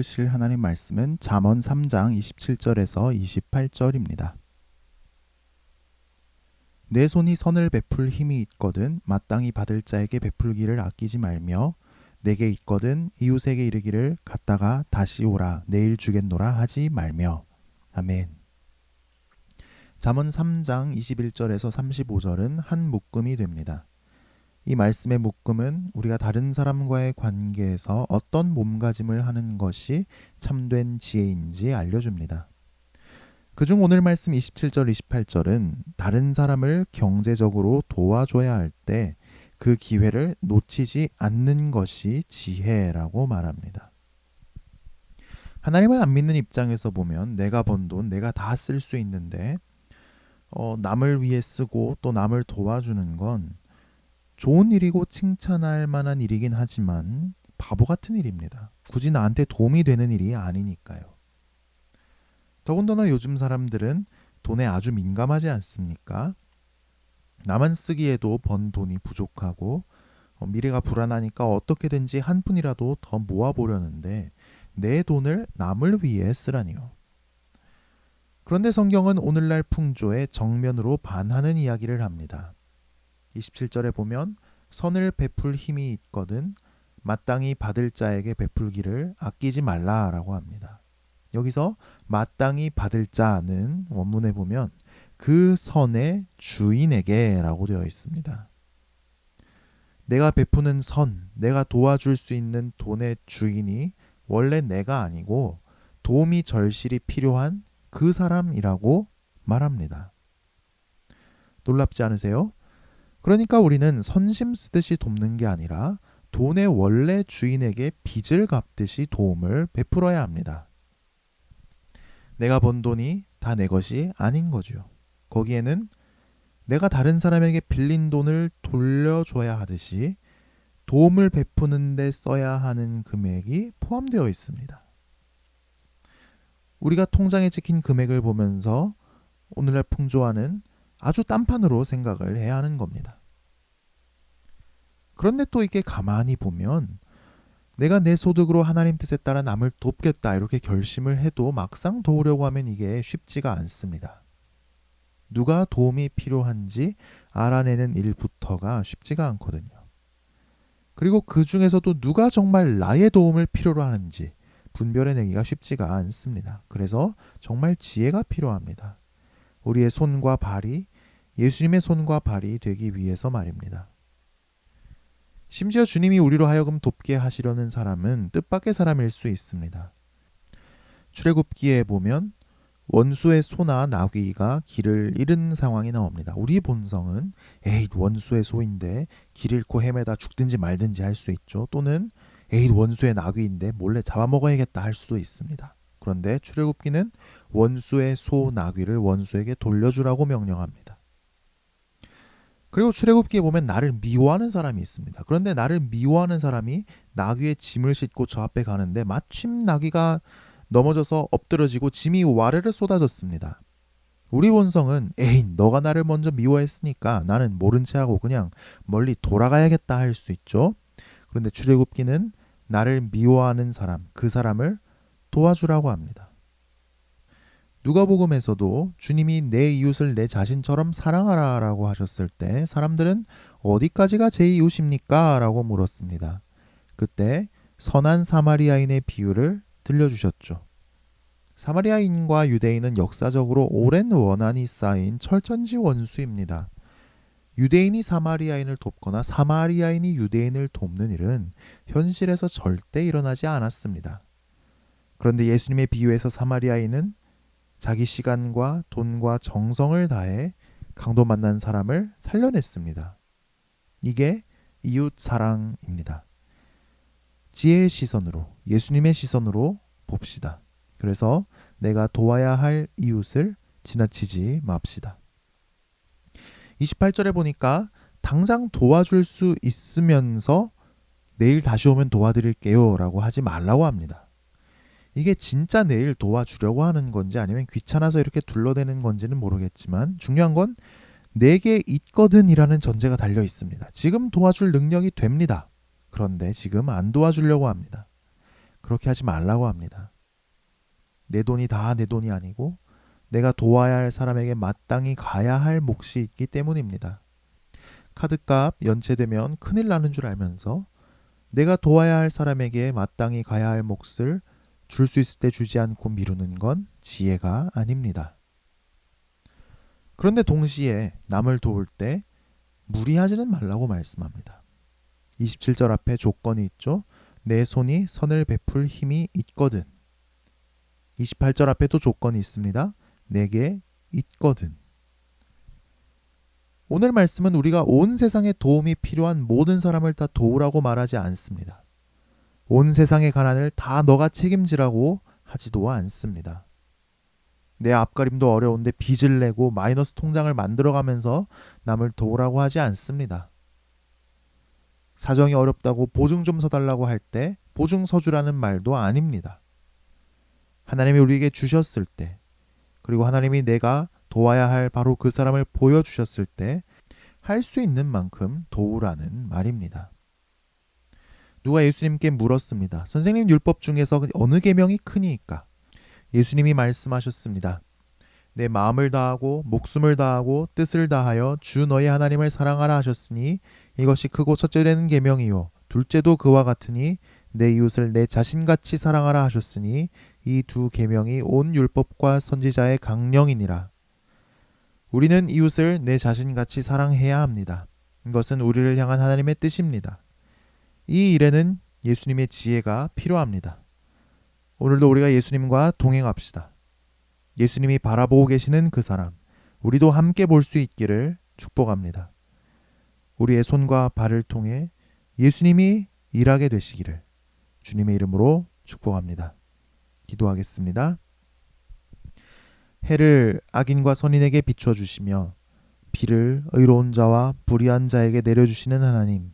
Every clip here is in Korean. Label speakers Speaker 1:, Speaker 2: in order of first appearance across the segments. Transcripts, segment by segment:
Speaker 1: 읽으실 하나님 말씀은 잠언 3장 27절에서 28절입니다. 내 손이 선을 베풀 힘이 있거든 마땅히 받을 자에게 베풀기를 아끼지 말며 내게 있거든 이웃에게 이르기를 갔다가 다시 오라 내일 주겠노라 하지 말며 아멘. 잠언 3장 21절에서 35절은 한 묶음이 됩니다. 이 말씀의 묶음은 우리가 다른 사람과의 관계에서 어떤 몸가짐을 하는 것이 참된 지혜인지 알려줍니다. 그중 오늘 말씀 27절, 28절은 다른 사람을 경제적으로 도와줘야 할 때 그 기회를 놓치지 않는 것이 지혜라고 말합니다. 하나님을 안 믿는 입장에서 보면 내가 번 돈 내가 다 쓸 수 있는데 어, 남을 위해 쓰고 또 남을 도와주는 건 좋은 일이고 칭찬할 만한 일이긴 하지만 바보 같은 일입니다. 굳이 나한테 도움이 되는 일이 아니니까요. 더군다나 요즘 사람들은 돈에 아주 민감하지 않습니까? 나만 쓰기에도 번 돈이 부족하고 어, 미래가 불안하니까 어떻게든지 한 푼이라도 더 모아보려는데 내 돈을 남을 위해 쓰라니요. 그런데 성경은 오늘날 풍조에 정면으로 반하는 이야기를 합니다. 27절에 보면 선을 베풀 힘이 있거든 마땅히 받을 자에게 베풀기를 아끼지 말라라고 합니다. 여기서 마땅히 받을 자는 원문에 보면 그 선의 주인에게라고 되어 있습니다. 내가 베푸는 선, 내가 도와줄 수 있는 돈의 주인이 원래 내가 아니고 도움이 절실히 필요한 그 사람이라고 말합니다. 놀랍지 않으세요? 그러니까 우리는 선심 쓰듯이 돕는 게 아니라 돈의 원래 주인에게 빚을 갚듯이 도움을 베풀어야 합니다. 내가 번 돈이 다 내 것이 아닌 거죠. 거기에는 내가 다른 사람에게 빌린 돈을 돌려줘야 하듯이 도움을 베푸는데 써야 하는 금액이 포함되어 있습니다. 우리가 통장에 찍힌 금액을 보면서 오늘날 풍조와는 아주 딴판으로 생각을 해야 하는 겁니다. 그런데 또 이게 가만히 보면 내가 내 소득으로 하나님 뜻에 따라 남을 돕겠다 이렇게 결심을 해도 막상 도우려고 하면 이게 쉽지가 않습니다. 누가 도움이 필요한지 알아내는 일부터가 쉽지가 않거든요. 그리고 그 중에서도 누가 정말 나의 도움을 필요로 하는지 분별해내기가 쉽지가 않습니다. 그래서 정말 지혜가 필요합니다. 우리의 손과 발이 예수님의 손과 발이 되기 위해서 말입니다. 심지어 주님이 우리로 하여금 돕게 하시려는 사람은 뜻밖의 사람일 수 있습니다. 출애굽기에 보면 원수의 소나 나귀가 길을 잃은 상황이 나옵니다. 우리 본성은 에이 원수의 소인데 길 잃고 헤매다 죽든지 말든지 할 수 있죠. 또는 에이 원수의 나귀인데 몰래 잡아먹어야겠다 할 수도 있습니다. 그런데 출애굽기는 원수의 소 나귀를 원수에게 돌려주라고 명령합니다. 그리고 출애굽기에 보면 나를 미워하는 사람이 있습니다. 그런데 나를 미워하는 사람이 나귀의 짐을 싣고 저 앞에 가는데 마침 나귀가 넘어져서 엎드러지고 짐이 와르르 쏟아졌습니다. 우리 본성은 에이 너가 나를 먼저 미워했으니까 나는 모른 체하고 그냥 멀리 돌아가야겠다 할 수 있죠. 그런데 출애굽기는 나를 미워하는 사람 그 사람을 도와주라고 합니다. 누가복음에서도 주님이 내 이웃을 내 자신처럼 사랑하라 라고 하셨을 때 사람들은 어디까지가 제 이웃입니까? 라고 물었습니다. 그때 선한 사마리아인의 비유를 들려주셨죠. 사마리아인과 유대인은 역사적으로 오랜 원한이 쌓인 철천지 원수입니다. 유대인이 사마리아인을 돕거나 사마리아인이 유대인을 돕는 일은 현실에서 절대 일어나지 않았습니다. 그런데 예수님의 비유에서 사마리아인은 자기 시간과 돈과 정성을 다해 강도 만난 사람을 살려냈습니다. 이게 이웃 사랑입니다. 지혜의 시선으로, 예수님의 시선으로 봅시다. 그래서 내가 도와야 할 이웃을 지나치지 맙시다. 28절에 보니까 당장 도와줄 수 있으면서 내일 다시 오면 도와드릴게요 라고 하지 말라고 합니다. 이게 진짜 내일 도와주려고 하는 건지 아니면 귀찮아서 이렇게 둘러대는 건지는 모르겠지만 중요한 건 내게 있거든이라는 전제가 달려 있습니다. 지금 도와줄 능력이 됩니다. 그런데 지금 안 도와주려고 합니다. 그렇게 하지 말라고 합니다. 내 돈이 다 내 돈이 아니고 내가 도와야 할 사람에게 마땅히 가야 할 몫이 있기 때문입니다. 카드값 연체되면 큰일 나는 줄 알면서 내가 도와야 할 사람에게 마땅히 가야 할 몫을 줄 수 있을 때 주지 않고 미루는 건 지혜가 아닙니다. 그런데 동시에 남을 도울 때 무리하지는 말라고 말씀합니다. 27절 앞에 조건이 있죠. 내 손이 선을 베풀 힘이 있거든. 28절 앞에도 조건이 있습니다. 내게 있거든. 오늘 말씀은 우리가 온 세상에 도움이 필요한 모든 사람을 다 도우라고 말하지 않습니다. 온 세상의 가난을 다 너가 책임지라고 하지도 않습니다. 내 앞가림도 어려운데 빚을 내고 마이너스 통장을 만들어가면서 남을 도우라고 하지 않습니다. 사정이 어렵다고 보증 좀 서달라고 할 때 보증 서주라는 말도 아닙니다. 하나님이 우리에게 주셨을 때 그리고 하나님이 내가 도와야 할 바로 그 사람을 보여주셨을 때 할 수 있는 만큼 도우라는 말입니다. 누가 예수님께 물었습니다. 선생님 율법 중에서 어느 계명이 크니까? 예수님이 말씀하셨습니다. 내 마음을 다하고 목숨을 다하고 뜻을 다하여 주 너희 하나님을 사랑하라 하셨으니 이것이 크고 첫째는 계명이요 둘째도 그와 같으니 내 이웃을 내 자신같이 사랑하라 하셨으니 이 두 계명이 온 율법과 선지자의 강령이니라. 우리는 이웃을 내 자신같이 사랑해야 합니다. 이것은 우리를 향한 하나님의 뜻입니다. 이 일에는 예수님의 지혜가 필요합니다. 오늘도 우리가 예수님과 동행합시다. 예수님이 바라보고 계시는 그 사람, 우리도 함께 볼 수 있기를 축복합니다. 우리의 손과 발을 통해 예수님이 일하게 되시기를 주님의 이름으로 축복합니다. 기도하겠습니다. 해를 악인과 선인에게 비춰 주시며 비를 의로운 자와 불의한 자에게 내려 주시는 하나님.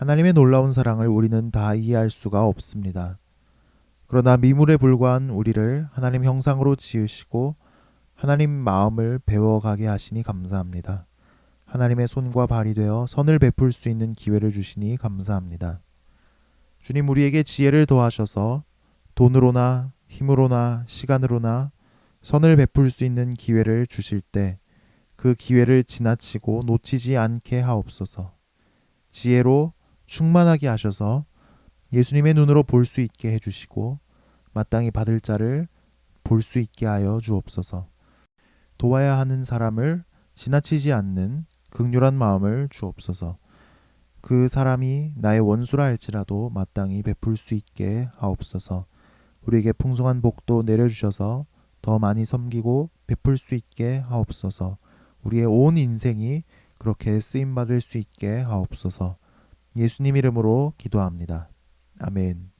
Speaker 1: 하나님의 놀라운 사랑을 우리는 다 이해할 수가 없습니다. 그러나 미물에 불과한 우리를 하나님 형상으로 지으시고 하나님 마음을 배워가게 하시니 감사합니다. 하나님의 손과 발이 되어 선을 베풀 수 있는 기회를 주시니 감사합니다. 주님 우리에게 지혜를 더하셔서 돈으로나 힘으로나 시간으로나 선을 베풀 수 있는 기회를 주실 때 그 기회를 지나치고 놓치지 않게 하옵소서. 지혜로 충만하게 하셔서 예수님의 눈으로 볼 수 있게 해주시고 마땅히 받을 자를 볼 수 있게 하여 주옵소서. 도와야 하는 사람을 지나치지 않는 극률한 마음을 주옵소서. 그 사람이 나의 원수라 할지라도 마땅히 베풀 수 있게 하옵소서. 우리에게 풍성한 복도 내려주셔서 더 많이 섬기고 베풀 수 있게 하옵소서. 우리의 온 인생이 그렇게 쓰임 받을 수 있게 하옵소서. 예수님 이름으로 기도합니다. 아멘.